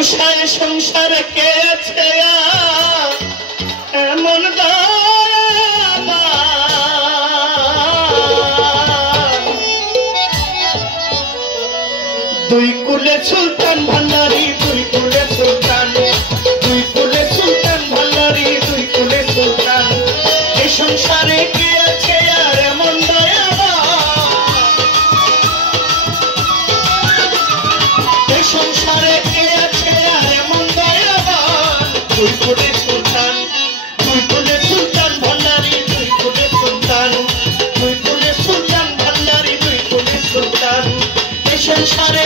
তুষার সংসারে কে আছে এমন দুই কুলে সুলতান ভান্ডারি দুই কুলে সুলতান দুই কুলে সুলতান ভান্ডারি দুই কুলে সুলতান এই সংসারে কে আছে আর এমন এই সংসারে কে আছে আর এমন দয়াবান দুই কুলে সুলতান ভান্ডারি দুই কুলে সুলতান দুই কুলে সুলতান ভান্ডারি দুই কুলে সুলতান এই সংসারে